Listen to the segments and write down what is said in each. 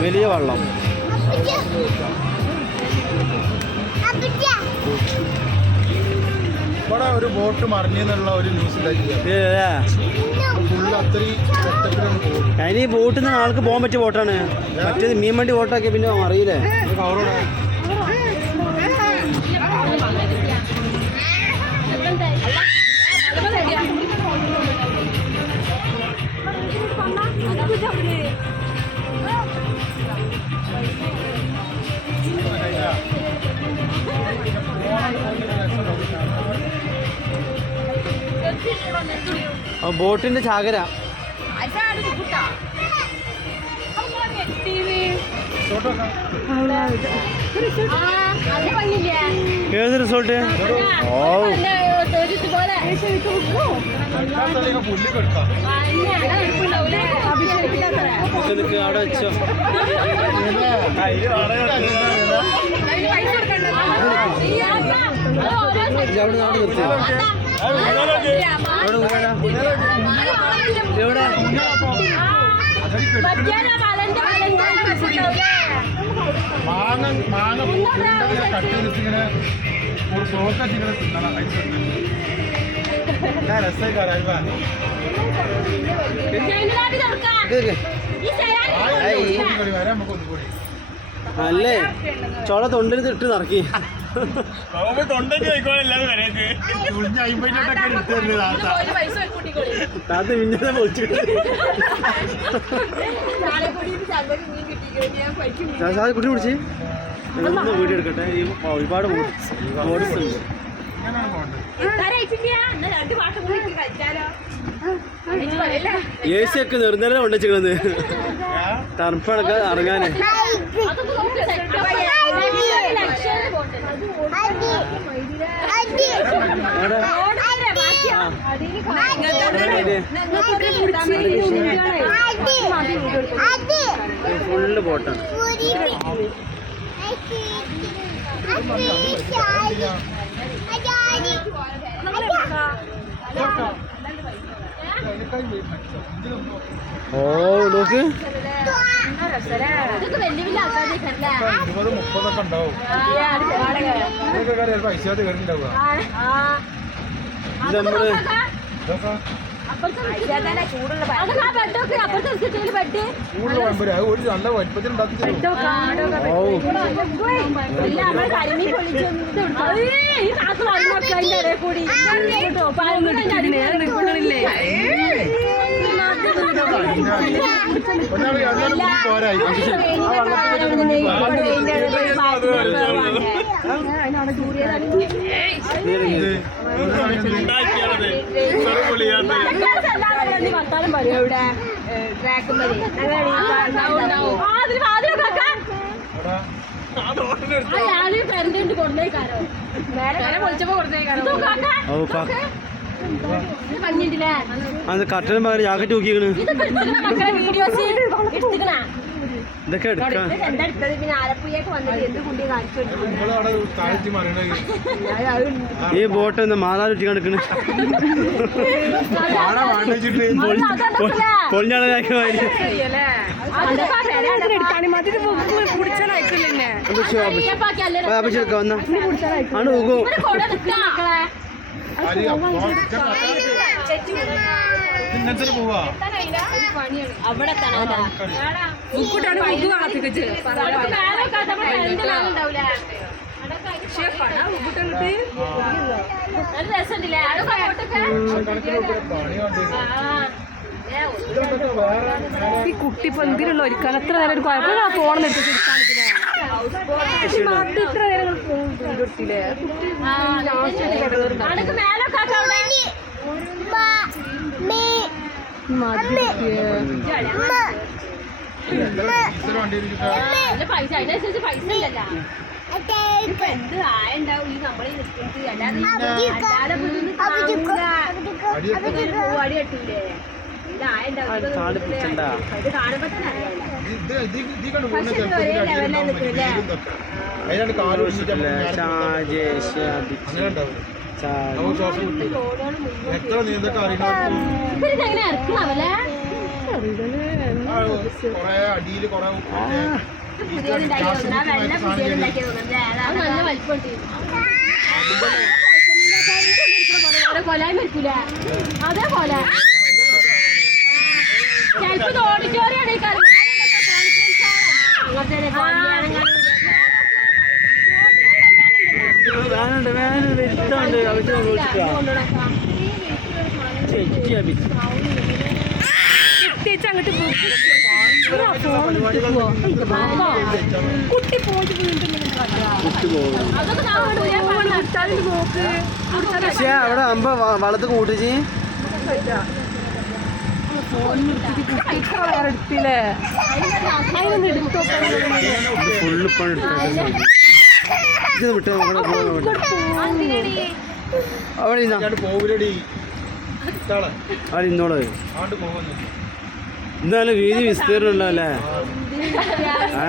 വലിയ വള്ളം. ഇവിടെ ഒരു ബോട്ട് മറിഞ്ഞെന്നുള്ള ഒരു ന്യൂസ് അതിന് ഈ ബോട്ടിൽ നിന്ന് ആൾക്ക് പോകാൻ പറ്റിയ ബോട്ടാണ് മറ്റേത് മീൻ വണ്ടി ബോട്ടാക്കിയ പിന്നെ അറിയില്ലേ? ബോട്ടിന്റെ ചാകര. ഏത് റിസോർട്ട് ഓ. അവിടെ വെച്ചോ അവിടെ നാട് നിർത്തി മാങ്ങ മാങ്ങ കട്ട് ചെയ്തിട്ട് ഇങ്ങനെ ഒരു ഫ്ലോക്കായിട്ട് ഇങ്ങനെ തിന്നണം ഞാൻ രസമായി കരാ വരാം നമുക്ക് ഒന്നുകൂടി. അല്ലേ ചോള തൊണ്ടിൽ ഇട്ട് നടക്കി താത്ത മിന്നെ പൊളിച്ചിട്ട് കുട്ടി പിടിച്ച് ഒന്ന് വീഡിയോ എടുക്കട്ടെ ഈ ഒരുപാട് മോഡ്സ് ഉണ്ട് ഒക്കെ നിർന്നേരം കൊണ്ടുവച്ചിരിക്കുന്നത് തണുപ്പടക്ക ഇറങ്ങാന് ഫുള്ള് ബോട്ടാണ് ഓ നോക്ക് ഇരുപത് മുപ്പതൊക്കെ ഉണ്ടാവും. ഐശ്വര്യ കയറിണ്ടാവുക ഇത് നമ്മൾ ഒരു നല്ല വലിപ്പത്തിൽ ഉണ്ടാക്കി തരും വർത്താനം പറയും അത് കട്ടനും പകരം ജാക്കറ്റ് നോക്കിയാണ് വീഡിയോസ് എടുത്തിക്കണ ഇതൊക്കെ എടുക്കാം. എന്താ എന്ത് ഈ ബോട്ട് ഒന്ന് മാറാറുറ്റി കണക്കണ് ആടാ അവിടെ തന്നെ അഭിഷേക്ക വന്ന. ആണ് ഇങ്ങനത്തെ പോവാ. അവിടെ പണി ഇതൊക്കെ വേറെ ഈ കുട്ടി പന്തിലുള്ള എന്തിനുള്ള ഒരുക്കാൻ എത്ര നേരം ഒരു കുഴപ്പമില്ല ഫോൺ നിർത്തി ഇത്ര നേരം പൈസ അതിനനുസരിച്ച് പൈസ ഉണ്ടല്ലോ. ഇപ്പൊ എന്ത് ആയുണ്ടാവും? ഈ നമ്മളീ നിൽക്കുന്നത്. അല്ലാതെ പൂവാടി. അതിനാണ് കാൽ എത്ര നീന്തൊക്കെ അറിയണവർക്കും കൊറേ അടിയിൽ കൊറേ അതേപോലെ ചിലപ്പോ ഓഡിറ്റോറിയാണ് ഈ കാര്യം അങ്ങനത്തെ വേനുണ്ട് വേനുണ്ട് ഇഷ്ടമുണ്ട്. വിളിച്ചിട്ടാ ചെക്കിയാ ബിച്ച് തിരിച്ച് അങ്ങോട്ട് കുട്ടി പോയിട്ട് വീണ്ടും പക്ഷേ അവിടെ അമ്പ വളത്ത് കൂട്ടിച്ച് ഇത്ര വേറെ എടുത്തില്ലേ അതിനൊന്ന് എടുത്തോ ഫുള്ള് പണി ഇത് വിട്ടോ അവിടെ അവിടെ ഇന്നോളെ എന്തായാലും വീതി വിസ്തീർണം അല്ലേ? ആ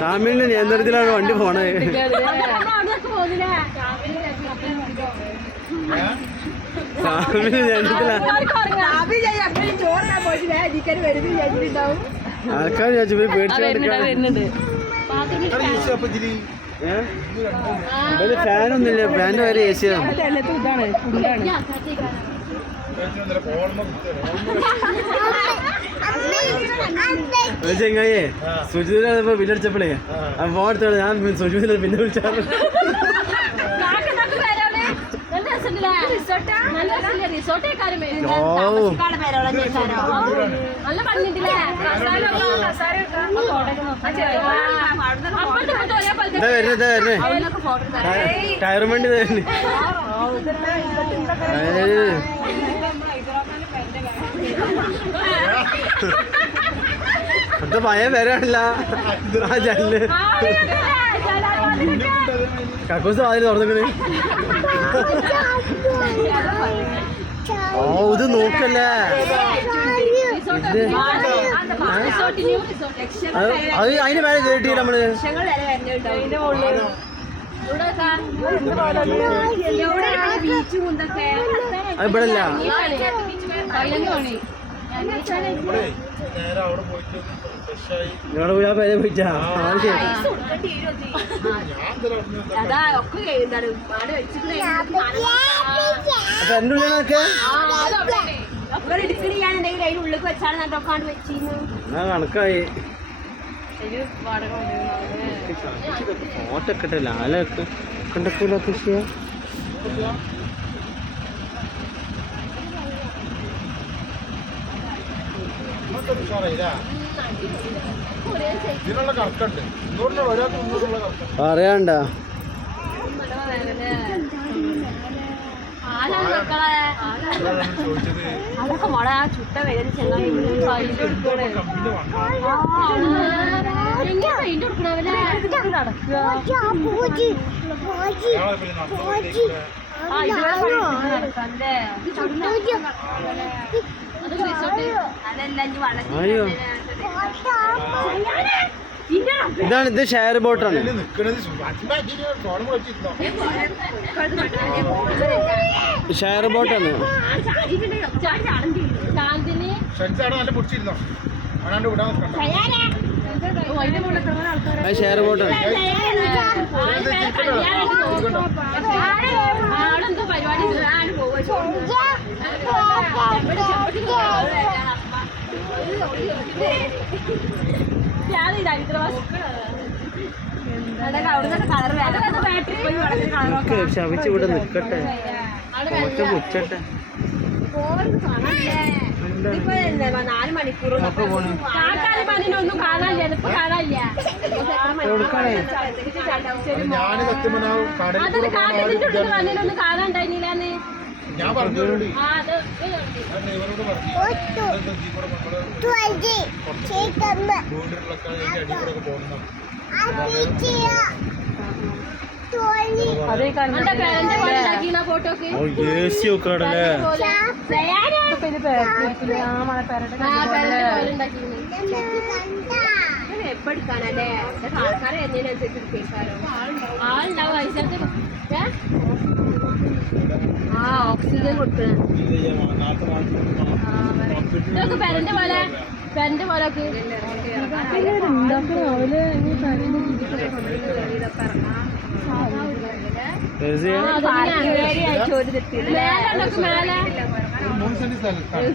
സാമ്യന്റെ നിയന്ത്രണത്തിലാണ് വണ്ടി പോണേ സാമ്യന്റെ നിയന്ത്രണത്തിലാ. ചോറിനാ പോയിട്ട് അടിക്കാൻ വരുന്നു വിചാരിച്ചിട്ടുണ്ടാവും ആൾക്കാർ പേടിച്ചു ഫാനൊന്നുമില്ല ഫാന്റെ വരെ എ സി ചെങ്ങായേ സുജിതിനെ ബില്ലടിച്ചപ്പോഴേ ആ ഫോൺ എടുത്തോളെ ഞാൻ സുജിതിനെ പിന്നെ വിളിച്ചാറ്. ഓ നല്ല ടയറും വണ്ടി തന്നെ അത് ഭയം വരാനില്ല ആ ജല്ല് കക്കൂസ് വാതിൽ തുറന്നിട്ട് ഓ ഇത് നോക്കല്ലേ? അത് അതിന് മേലെ കേട്ടില്ല നമ്മൾ. ഇവിടെ അല്ല നിങ്ങളുടെ പോയി ആ പേരെ പോയിട്ടാ ആ. ഞാൻ എന്തെങ്കിലും അതാ ഒക്കെ എന്താണ് മാട് വെച്ചിട്ട് അപ്പൊ എന്റെ ഉള്ളിലൊക്കെ? കണക്കായി. ഫോട്ടോ ഒക്കെ ഇട്ടല്ല? ആലൊക്കെ കൃഷിയാ ഉഷാറായില്ല? ഇതിനുള്ള കറക്കുണ്ട് ഇന്നോടുള്ള ഒരാൾക്ക് മുന്നോട്ടുള്ള കറക്കുണ്ട് പറയണ്ട ചോദിച്ചത് അതൊക്കെ മോളെ ആ ചുട്ട വേദന ചെങ്ങായി വണ്ണ എങ്ങനെ? പെയിന്റ് കൊടുക്കണവല്ലേ നടക്കുക ആ ഇതുവരെ പണിയെടുത്ത് ഇതാണ് ഇത് ഷെയർ ബോട്ടാണ്. ഷെയർ ബോട്ടാണ്. നല്ല പിടിച്ചിരുന്നോ? അവനാണ്ട് വിടാൻ അത് ഷെയർ ബോട്ടാണ് ശപിച്ച് ഇവിടെ നിൽക്കട്ടെ. ഒറ്റ മുച്ചട്ടെ നാല് മണിക്കൂർ പണിനൊന്നും കാണാനില്ല ഇപ്പൊ കാണാനില്ല അതൊരു കൂടെ പോകുന്ന ആ ഒരു കാക്കത്തിന്റെ ഉള്ളിൽ. പണിനൊന്നും കാണാണ്ടായിരുന്നില്ലാന്ന് ഞാൻ പറഞ്ഞോടി പോകുന്നു അതേ എന്റെ പേരന്റെ പോലെ ഉണ്ടാക്കിയ ഫോട്ടോക്ക് ഓ എ സി ഒക്കെ അടല്ലേ കാണില്ലേ ആ മഴ പേരട്ടെ എപ്പോ എടുക്കാനല്ലേ? ആൾക്കാരെ എന്നതിനനുസരിച്ച് എടുക്കേക്കാരോ ആളുണ്ടാവും അതിനകത്ത്? ആ ഓക്സിജൻ കൊടുക്കണം. ഇതൊക്കെ പേരന്റെ പോലെ. പെന്റെ പോലൊക്കെ റസിയ മേലെ. ഒരു മൂന്ന് സെന്റ് സ്ഥലത്താണ്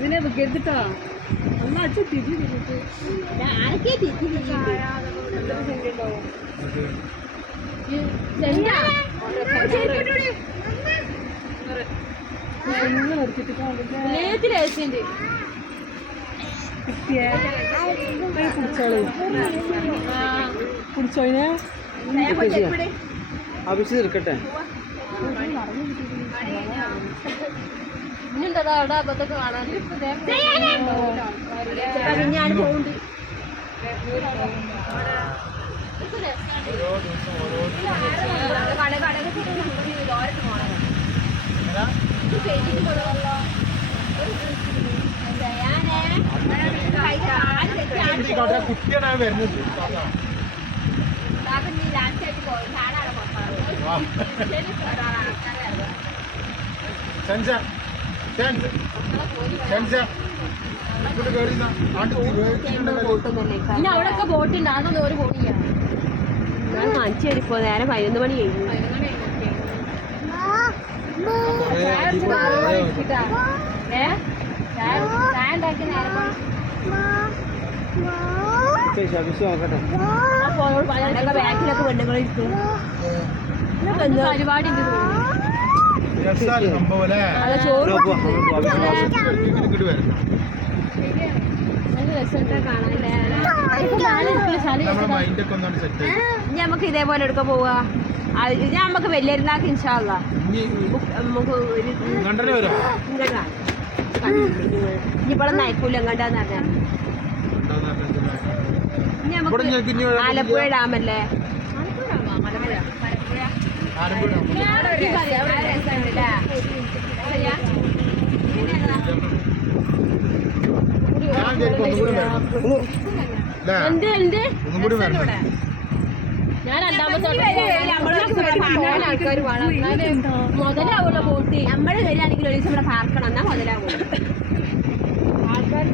ആരൊക്കെ ലേത്തിലേസിണ്ട് കുടിച്ചോയിനെ അഭിച്ച് തീർക്കട്ടെ ഞാൻ പോകുന്നുണ്ട് ഓരോ ദിവസം ഓരോ ഈ കട കുട്ടിയാണ് വരുന്നത് താത്ത. വാ. സെൻസ സെൻസ് സെൻസ ഇങ്ങോട്ട് കുട്ടിയാണ് വരുന്നത്. സെൻസർ ബോട്ടുണ്ട്. അതൊന്നും ഒരു ഞാൻ തരിപ്പോ നേരെ പതിനൊന്ന് മണി കഴിഞ്ഞു. ഏ? ചായ ചായ ഉണ്ടാക്കി നേരെ ബാക്കിലൊക്കെ പെണ്ണുങ്ങളിരിക്കും പരിപാടി നമുക്ക് നമുക്ക് ഇതേപോലെ എടുക്ക പോവാ. ഞാൻ നമുക്ക് വലിയൊരുന്നാക്ക് ഇൻഷാല്ല ഇനി നമുക്ക് ഒരു ഇവിടെ നയിക്കൂല പറഞ്ഞാൽ ഇനി ഇവിടെ നമുക്ക് ഞങ്ങൾക്ക് ഇനി ഒരു- ആലപ്പുഴ ഡാമല്ലേ? എന്ത് എന്ത്? ഒന്നും കൂടി ഞാൻ മുതലാവുള്ള ബോട്ട് നമ്മൾ വരികയാണെങ്കിൽ ഒരു ദിവസം ഇവിടെ പാർക്കണം. എന്നാ മുതലാവുള്ളൂ ആൾക്കാർ